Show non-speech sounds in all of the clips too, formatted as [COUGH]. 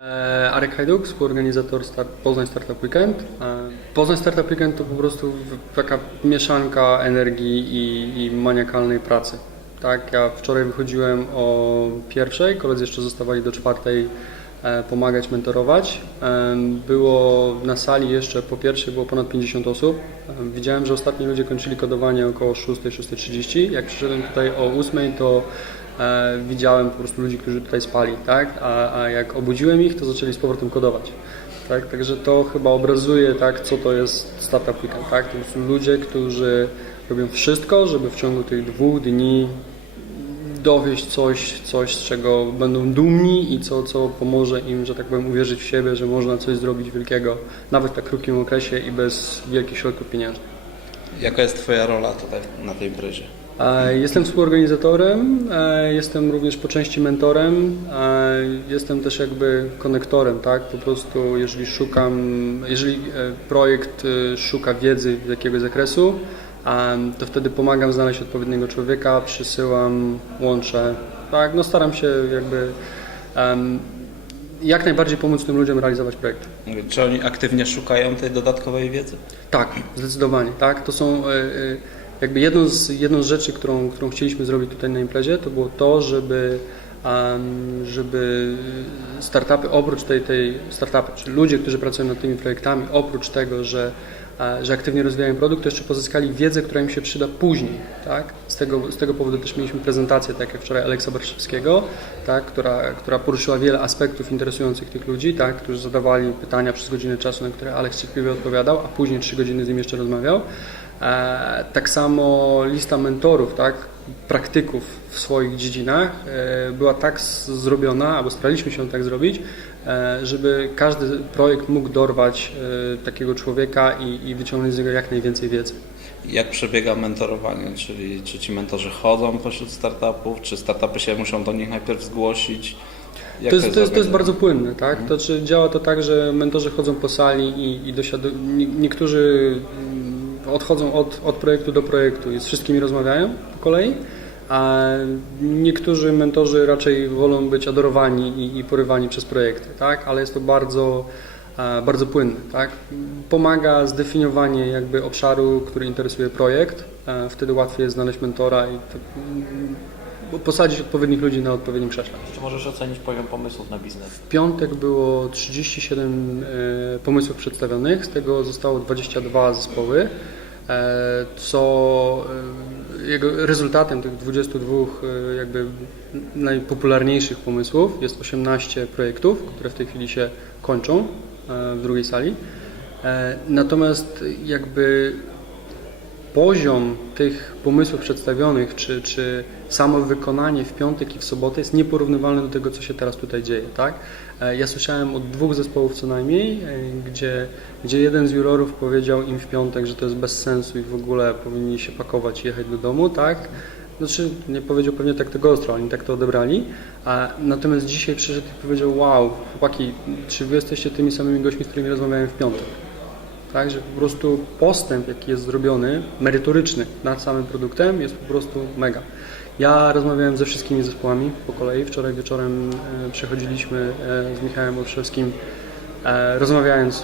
E, Arek Hajduk, współorganizator start, Poznań Startup Weekend. E, Poznań Startup Weekend to po prostu taka mieszanka energii i, i maniakalnej pracy. Tak, ja wczoraj wychodziłem o pierwszej, koledzy jeszcze zostawali do czwartej e, pomagać, mentorować. Było na sali jeszcze po pierwszej było ponad 50 osób. Widziałem, że ostatni ludzie kończyli kodowanie około 6, 6.30. Jak przyszedłem tutaj o 8, to e, widziałem po prostu ludzi, którzy tutaj spali, tak? A, a jak obudziłem ich, to zaczęli z powrotem kodować. Tak? Także to chyba obrazuje, tak, co to jest Startup Weekend, tak? To są ludzie, którzy robią wszystko, żeby w ciągu tych dwóch dni dowieść coś, coś, z czego będą dumni i co, co pomoże im, że tak powiem, uwierzyć w siebie, że można coś zrobić wielkiego, nawet w tak krótkim okresie i bez wielkich środków pieniężnych. Jaka jest Twoja rola tutaj na tej bryzie? E, Jestem współorganizatorem, e, jestem również po części mentorem, e, jestem też jakby konektorem, tak? Po prostu jeżeli szukam, jeżeli projekt szuka wiedzy z jakiegoś zakresu, to wtedy pomagam znaleźć odpowiedniego człowieka, przysyłam, łączę, tak? No staram się jakby jak najbardziej pomóc tym ludziom realizować projekty. Czy oni aktywnie szukają tej dodatkowej wiedzy? Tak, zdecydowanie, tak. To są jakby jedną z, jedną z rzeczy, którą, którą chcieliśmy zrobić tutaj na imprezie, to było to, żeby, żeby startupy oprócz tej, tej startupy, czyli ludzie, którzy pracują nad tymi projektami, oprócz tego, że, e, że aktywnie rozwijają produkt, to jeszcze pozyskali wiedzę, która im się przyda później, tak. Z tego, z tego powodu też mieliśmy prezentację, tak jak wczoraj Aleksa Barszewskiego, tak, która, która poruszyła wiele aspektów interesujących tych ludzi, tak, którzy zadawali pytania przez godzinę czasu, na które Aleks cierpliwie odpowiadał, a później trzy godziny z nim jeszcze rozmawiał. E, tak samo lista mentorów, tak, praktyków w swoich dziedzinach e, była tak zrobiona, albo staraliśmy się tak zrobić, e, żeby każdy projekt mógł dorwać takiego człowieka i, i wyciągnąć z niego jak najwięcej wiedzy. Jak przebiega mentorowanie? Czyli czy ci mentorzy chodzą pośród startupów? Czy startupy się muszą do nich najpierw zgłosić? To jest, to, jest, to jest bardzo płynne, tak? To czy działa to tak, że mentorzy chodzą po sali i, i dosiadu... niektórzy odchodzą od, od projektu do projektu i z wszystkimi rozmawiają po kolei, a niektórzy mentorzy raczej wolą być adorowani i, i porywani przez projekty, tak? Ale jest to bardzo, e, bardzo płynne, tak? Pomaga zdefiniowanie jakby obszaru, który interesuje projekt, e, wtedy łatwiej jest znaleźć mentora i mm, posadzić odpowiednich ludzi na odpowiednim krześle. Czy możesz ocenić poziom pomysłów na biznes? W piątek było 37 e, pomysłów przedstawionych, z tego zostało 22 zespoły, co e, jego rezultatem tych 22 e, jakby najpopularniejszych pomysłów jest 18 projektów, które w tej chwili się kończą e, w drugiej sali. E, Natomiast jakby poziom tych pomysłów przedstawionych, czy, czy samo wykonanie w piątek i w sobotę jest nieporównywalne do tego, co się teraz tutaj dzieje. Tak? E, Ja słyszałem od dwóch zespołów co najmniej, e, gdzie, gdzie jeden z jurorów powiedział im w piątek, że to jest bez sensu i w ogóle powinni się pakować i jechać do domu. Tak? Znaczy, nie powiedział pewnie tak tego ostro, oni tak to odebrali. A natomiast dzisiaj przyszedł i powiedział: Wow, chłopaki, czy wy jesteście tymi samymi gośćmi, z którymi rozmawiałem w piątek? Tak, że po prostu postęp, jaki jest zrobiony, merytoryczny nad samym produktem, jest po prostu mega. Ja rozmawiałem ze wszystkimi zespołami po kolei. Wczoraj wieczorem e, przechodziliśmy e, z Michałem Olszewskim, e, rozmawiając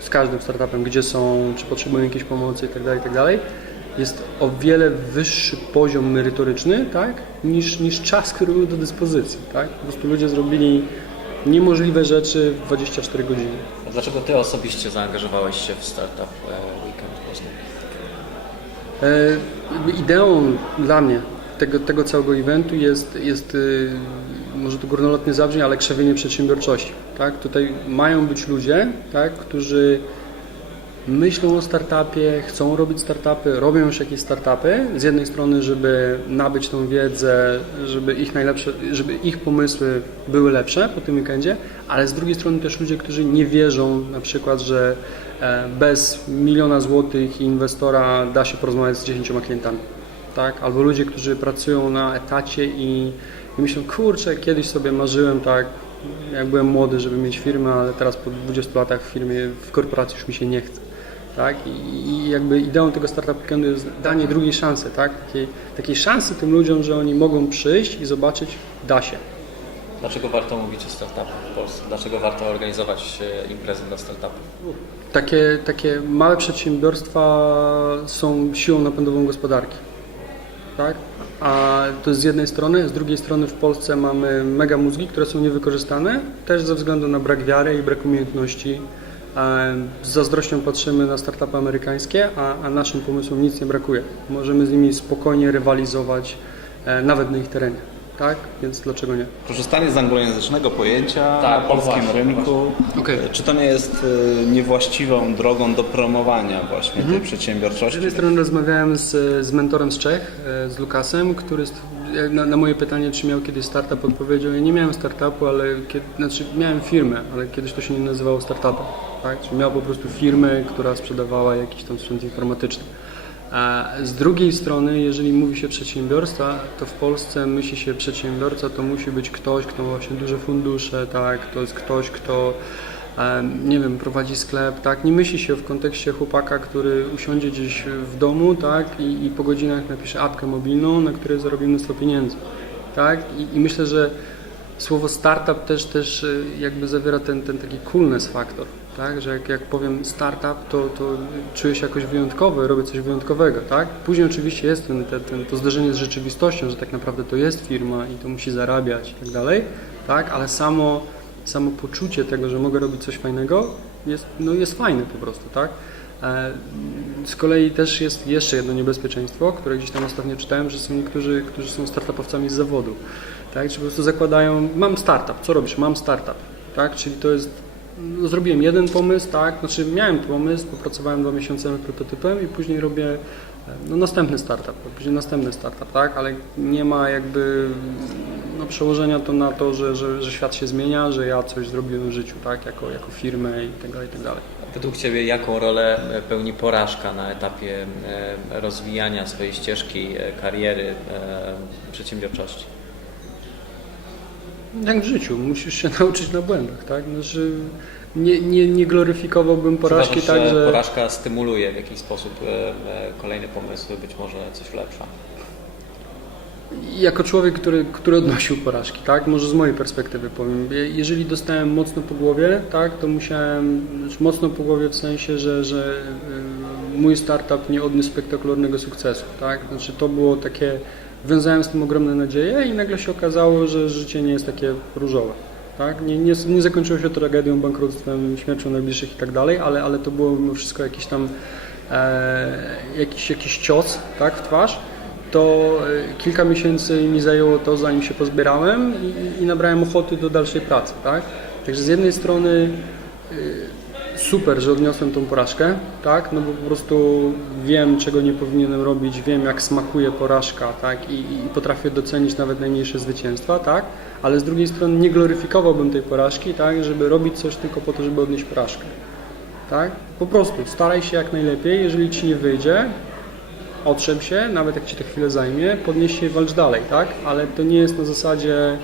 z każdym startupem, gdzie są, czy potrzebują jakiejś pomocy itd. itd. Jest o wiele wyższy poziom merytoryczny, tak, niż, niż czas, który był do dyspozycji. Tak? Po prostu ludzie zrobili niemożliwe rzeczy w 24 godziny. A Dlaczego ty osobiście zaangażowałeś się w Startup Weekend Poznań? Ideą dla mnie tego, tego całego eventu jest, jest y, może to górnolotnie zabrzmi, ale krzewienie przedsiębiorczości. Tak? Tutaj mają być ludzie, tak, którzy myślą o startupie, chcą robić startupy, robią już jakieś startupy. Z jednej strony, żeby nabyć tą wiedzę, żeby ich najlepsze, żeby ich pomysły były lepsze po tym weekendzie, ale z drugiej strony też ludzie, którzy nie wierzą na przykład, że e, bez miliona złotych inwestora da się porozmawiać z dziesięcioma klientami. Tak? Albo ludzie, którzy pracują na etacie i, i myślą, kurczę, kiedyś sobie marzyłem tak, jak byłem młody, żeby mieć firmę, ale teraz po 20 latach w firmie, w korporacji już mi się nie chce. Tak? I, jakby ideą tego startup weekendu jest danie drugiej szansy, tak? takiej, takiej szansy tym ludziom, że oni mogą przyjść i zobaczyć, da się. Dlaczego warto mówić o startupach w Polsce? Dlaczego warto organizować e, imprezy dla startupów? Takie, takie małe przedsiębiorstwa są siłą napędową gospodarki. Tak? A to jest z jednej strony, z drugiej strony w Polsce mamy mega mózgi, które są niewykorzystane, też ze względu na brak wiary i brak umiejętności. Z zazdrością patrzymy na startupy amerykańskie, a, a naszym pomysłom nic nie brakuje. Możemy z nimi spokojnie rywalizować, e, nawet na ich terenie. Tak? Więc dlaczego nie? Korzystanie z anglojęzycznego pojęcia Tak, na polskim właśnie, rynku, Okej. e, czy to nie jest e, niewłaściwą drogą do promowania właśnie Mhm. tej Z przedsiębiorczości? jednej strony rozmawiałem z, z mentorem z Czech, e, z Lukasem, który st- na, na moje pytanie, czy miał kiedyś startup, odpowiedział, ja nie miałem startupu, ale kiedy, znaczy miałem firmę, ale kiedyś to się nie nazywało startupem. Tak? Czyli miał po prostu firmę, która sprzedawała jakiś tam sprzęt informatyczny. Z drugiej strony, jeżeli mówi się przedsiębiorca, to w Polsce myśli się przedsiębiorca, to musi być ktoś, kto ma właśnie duże fundusze, tak? to jest ktoś, kto nie wiem, prowadzi sklep, tak? Nie myśli się w kontekście chłopaka, który usiądzie gdzieś w domu, tak? I, i po godzinach napisze apkę mobilną, na której zarobi mnóstwo pieniędzy, tak? I, i myślę, że słowo startup też, też y, jakby zawiera ten, ten taki coolness faktor, tak? Że jak, jak powiem startup, to, to czuję się jakoś wyjątkowy, robię coś wyjątkowego, tak? Później oczywiście jest ten, ten, ten, to zderzenie z rzeczywistością, że tak naprawdę to jest firma i to musi zarabiać i tak dalej, tak? Ale samo, samo poczucie tego, że mogę robić coś fajnego jest, no jest fajne po prostu, tak? E, Z kolei też jest jeszcze jedno niebezpieczeństwo, które gdzieś tam ostatnio czytałem, że są niektórzy, którzy są startupowcami z zawodu. Tak? Czy po prostu zakładają, mam startup, co robisz? Mam startup. Tak? Czyli to jest, zrobiłem jeden pomysł, tak? Znaczy miałem pomysł, popracowałem dwa miesiące nad prototypem i później robię e, no, następny startup, później następny startup, tak? Ale nie ma jakby no, przełożenia to na to, że, że, że świat się zmienia, że ja coś zrobiłem w życiu, tak? Jako, jako firmę i tak dalej, i tak dalej. Według Ciebie jaką rolę e, pełni porażka na etapie e, rozwijania swojej ścieżki kariery przedsiębiorczości? Jak w życiu, musisz się [LAUGHS] nauczyć na błędach, tak? Znaczy, nie, nie, nie gloryfikowałbym porażki Czy tak, że... porażka stymuluje w jakiś sposób kolejne pomysły, być może coś lepsze? Jako człowiek, który, który odnosił porażki, tak? Może z mojej perspektywy powiem. Je- Jeżeli dostałem mocno po głowie, tak, to musiałem, znaczy mocno po głowie w sensie, że, że mój startup nie odniósł spektakularnego sukcesu, tak? Znaczy to było takie, wiązałem z tym ogromne nadzieje i nagle się okazało, że życie nie jest takie różowe. Tak? Nie, nie, nie zakończyło się tragedią, bankructwem, śmiercią najbliższych i tak dalej, ale, ale to było mimo wszystko jakiś tam e, jakiś, jakiś cios tak, w twarz to e, kilka miesięcy mi zajęło to, zanim się pozbierałem i, i nabrałem ochoty do dalszej pracy, tak? Także z jednej strony e, super, że odniosłem tą porażkę, tak? No bo po prostu wiem, czego nie powinienem robić, wiem, jak smakuje porażka, tak? I, i potrafię docenić nawet najmniejsze zwycięstwa, tak? Ale z drugiej strony nie gloryfikowałbym tej porażki, tak? Żeby robić coś tylko po to, żeby odnieść porażkę, tak? Po prostu staraj się jak najlepiej, jeżeli Ci nie wyjdzie, otrzep się, nawet jak Ci to chwilę zajmie, podnieś się i walcz dalej, tak? Ale to nie jest na zasadzie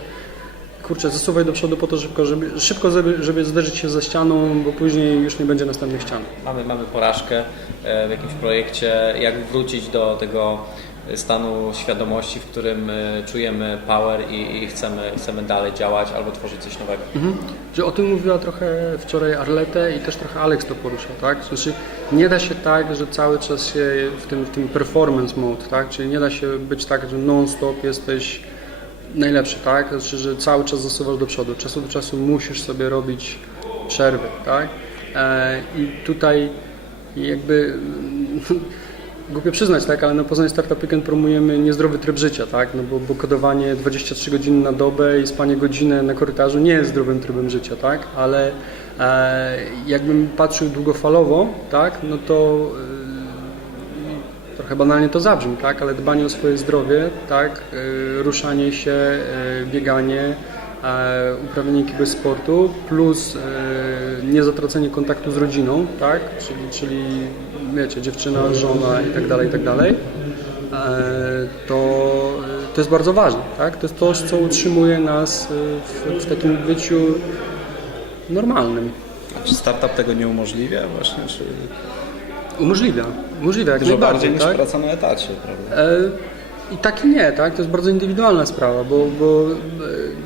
kurczę, zasuwaj do przodu po to szybko, żeby, szybko żeby, żeby zderzyć się ze ścianą, bo później już nie będzie następnych ścian. Mamy, mamy porażkę e, w jakimś projekcie. Jak wrócić do tego stanu świadomości, w którym e, czujemy power i, i chcemy, chcemy dalej działać albo tworzyć coś nowego? Mhm. Że o tym mówiła trochę wczoraj Arlete i też trochę Alex to poruszał, tak? Znaczy nie da się tak, że cały czas się w tym, w tym performance mode, tak? Czyli nie da się być tak, że non-stop jesteś najlepszy, tak? Znaczy, że cały czas zasuwasz do przodu. Od czasu do czasu musisz sobie robić przerwy, tak? E, I tutaj jakby [LAUGHS] głupio przyznać, tak, ale na Poznań Startup Weekend promujemy niezdrowy tryb życia, tak, no bo, bo kodowanie 23 godziny na dobę i spanie godzinę na korytarzu nie jest zdrowym trybem życia, tak, ale e, jakbym patrzył długofalowo, tak, no to trochę banalnie to zabrzmi, tak, ale dbanie o swoje zdrowie, tak, e, ruszanie się, e, bieganie, uprawianie jakiegoś sportu, plus e, niezatracenie kontaktu z rodziną, tak, czyli, czyli wiecie, dziewczyna, żona i tak dalej, i tak dalej, e, to, to jest bardzo ważne, tak, to jest coś, co utrzymuje nas w, w takim byciu normalnym. Czy startup tego nie umożliwia właśnie? Czy Umożliwia, umożliwia jak dużo najbardziej, bardziej niż tak? praca na etacie, prawda? E, I tak i nie, tak? To jest bardzo indywidualna sprawa, bo, bo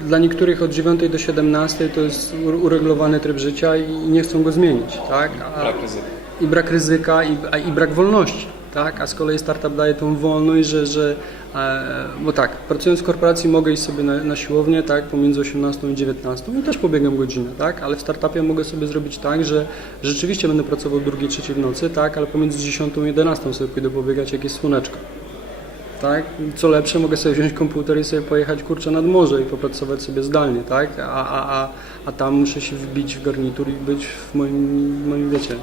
e, dla niektórych od 9 do 17 to jest uregulowany tryb życia i nie chcą go zmienić, tak? A, Brak ryzyka. I brak ryzyka i, a, i brak wolności, tak? A z kolei startup daje tą wolność, że, że bo tak, pracując w korporacji mogę iść sobie na, na siłownię, tak? Pomiędzy 18 i 19 i też pobiegam godzinę, tak? Ale w startupie mogę sobie zrobić tak, że rzeczywiście będę pracował drugiej, trzeciej w nocy, tak? Ale pomiędzy 10 i 11 sobie pójdę pobiegać, jak jest słoneczko. Tak? Co lepsze, mogę sobie wziąć komputer i sobie pojechać kurczę nad morze i popracować sobie zdalnie, tak? A, a, a, a tam muszę się wbić w garnitur i być w moim, moim wiecie,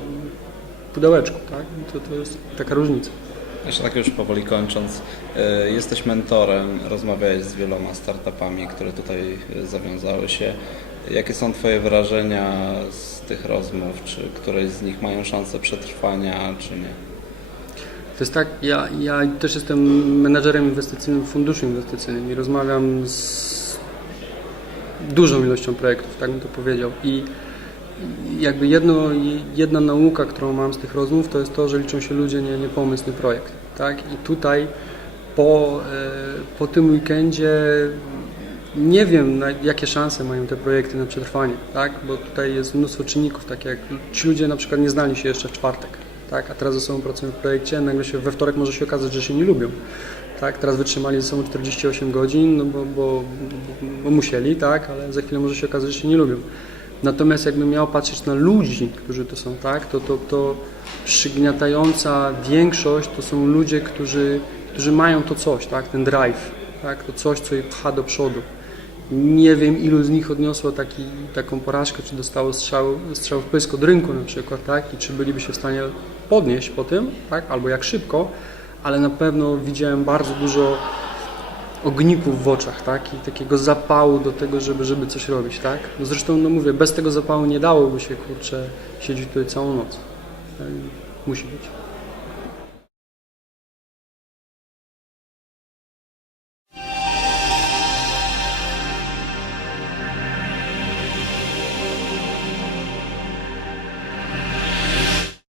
pudełeczku, tak? To, to jest taka różnica. Jeszcze tak już powoli kończąc, e, jesteś mentorem, rozmawiałeś z wieloma startupami, które tutaj e, zawiązały się. Jakie są Twoje wrażenia z tych rozmów? Czy któreś z nich mają szansę przetrwania, czy nie? To jest tak, ja, ja też jestem menedżerem inwestycyjnym w funduszu inwestycyjnym i rozmawiam z dużą ilością projektów, tak bym to powiedział. I jakby jedno, jedna nauka, którą mam z tych rozmów, to jest to, że liczą się ludzie, nie, nie pomysł, nie projekt. Tak? I tutaj po, e, po tym weekendzie nie wiem, jakie szanse mają te projekty na przetrwanie, tak? bo tutaj jest mnóstwo czynników, tak jak ci ludzie na przykład nie znali się jeszcze w czwartek, tak? a teraz ze sobą pracują w projekcie, nagle się we wtorek może się okazać, że się nie lubią. Tak, teraz wytrzymali ze sobą 48 godzin, no bo, bo, bo musieli, tak, ale za chwilę może się okazać, że się nie lubią. Natomiast jakbym miał patrzeć na ludzi, którzy to są, tak, to, to, to przygniatająca większość to są ludzie, którzy, którzy mają to coś, tak, ten drive, tak, to coś, co ich pcha do przodu. Nie wiem, ilu z nich odniosło taki, taką porażkę, czy dostało strzał, strzał w pysk od rynku na przykład, tak, i czy byliby się w stanie podnieść po tym, tak, albo jak szybko, ale na pewno widziałem bardzo dużo ogników w oczach, tak? I takiego zapału do tego, żeby, żeby coś robić, tak? No zresztą, no mówię, bez tego zapału nie dałoby się, kurczę, siedzieć tutaj całą noc. Tak? Musi być.